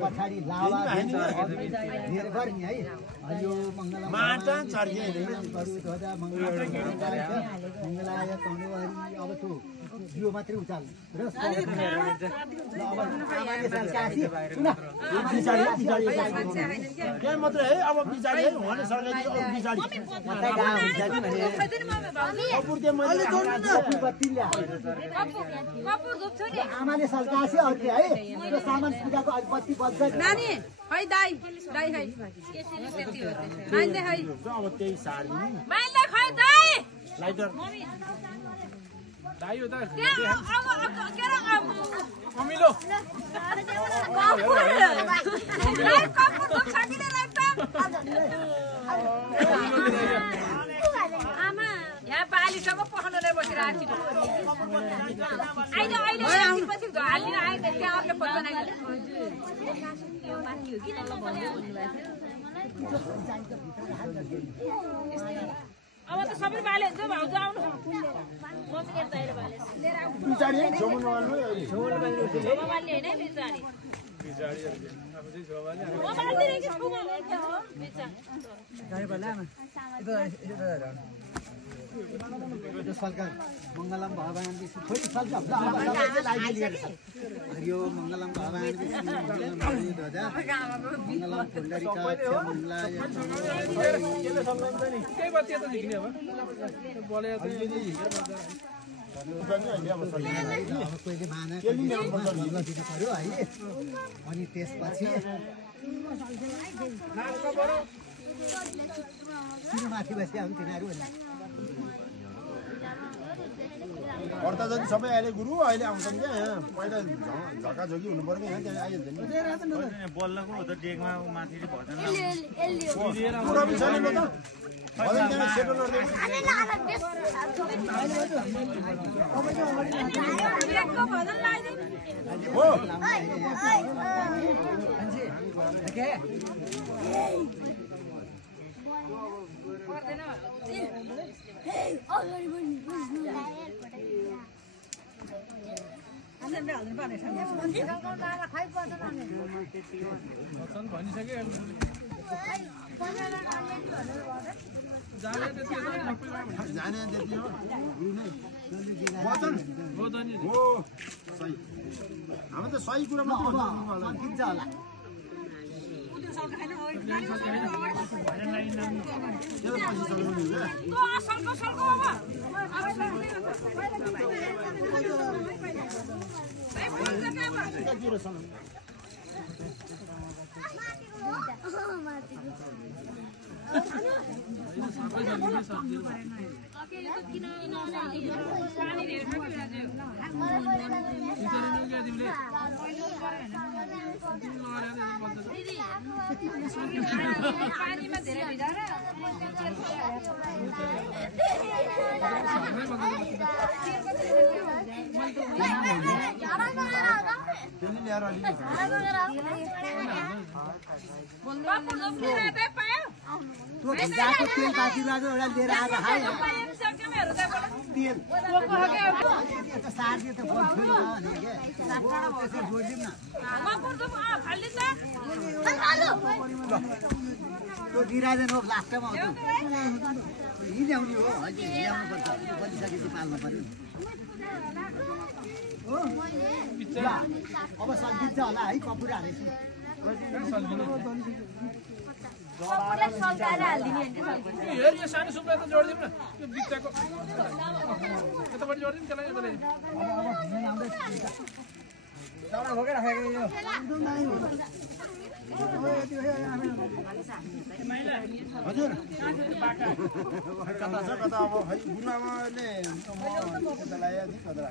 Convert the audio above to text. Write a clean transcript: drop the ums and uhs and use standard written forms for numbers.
पछाडि लावा धेरै गर्ने है यो मङ्गलम माटा चर्के ध्वजा मङ्गलाय तनुहरि अब त्यो यो मात्रै उचाल र के मात्रै है अब बिचारी है उहाँले सरकारी अब बिचारी आमाले सल्कासे अर्के है त्यो सामान पूजाको अलिकति बज्छ नानी है दाइ दाइ है माइले है अब त्यही साडी माइले खै दाइ लाइटर दाइ हो त के र अमिलो कपुर दुख छ किन लाग्छ आमा यहाँ पालीसम्म पखाउनले बसिरहेको छु अहिले पछि हालिन आए त्यहाँ अर्को पत्ता नै अब त सबै बाले हुन्छ भाउजू आउनु बिचारी झोमन वाल्नु मोबाइलले हैन बिचारी मोबाइलले के छुमा सरकार मङ्गलम भगवान थोरै सक्छ हरियो मङ्गलम भगवान ध्वजा मङ्गलम पुण्डरीकाक्ष मङ्गलाय केही बात त झिक्ने अब बोले त अब कोहीले माना दिनु पर्यो है अनि त्यसपछि किन माथि बसिया हुन् तिनीहरू कर्ता जति सबै अहिले गुरु अहिले आउँछन् क्या पहिला झकाझकी हुनु पर्ने यहाँ त्यहाँ आइहाल्छ नि बल्लको हो त डेकमा माथि भजन पुरानो छैन म त भजन त्यहाँ सेटो लड्दै हो जाने त्यति हो वचन हो सही हामी त सही कुरा मात्रै किन्छ होला पानीमा धेरै भिजाएर त्यो भिजाको तेल बाँकीमा एउटा लिएर आएर खायो तेल सार्दियो त बोल्छु जोडिदिउँ न त्यो बिराजन हो लास्टमा हिँड्याउने हो अझै ल्याउनु पर्छ बलिसकेपछि पाल्नु पर्यो हो अब सकिन्छ होला है कपुर हालेपछि हेर यो सानो सुक्ला त जोडिदिउँ न त्यो बिच्चाको यतापट्टि जोडिदिउँ त्यसलाई हजुर कता छ कता अब खै गुरुआमाले म ल्यायो कता